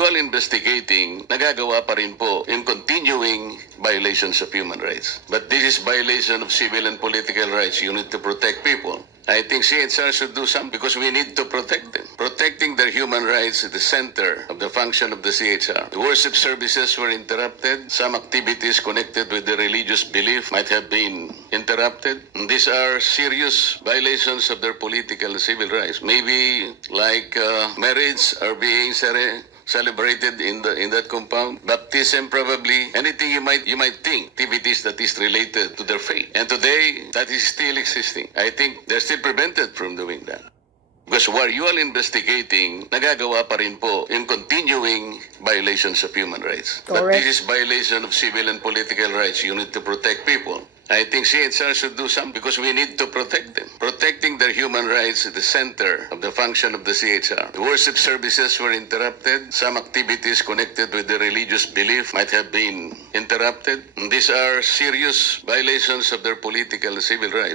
While investigating, nagagawa pa rin po yung continuing violations of human rights. But this is violation of civil and political rights. You need to protect people. I think CHR should do something because we need to protect them. Protecting their human rights is the center of the function of the CHR. The worship services were interrupted. Some activities connected with the religious belief might have been interrupted. And these are serious violations of their political and civil rights. Maybe like marriage are being celebrated in that compound. Baptism, probably anything you might think, activities that is related to their faith. And today, that is still existing. I think they're still prevented from doing that. Because while you are investigating, nagagawa pa rin po yung continuing violations of human rights. Correct. But this is violation of civil and political rights. You need to protect people. I think CHR should do something because we need to protect them. Protecting their human rights is the center of the function of the CHR. The worship services were interrupted. Some activities connected with the religious belief might have been interrupted. And these are serious violations of their political and civil rights.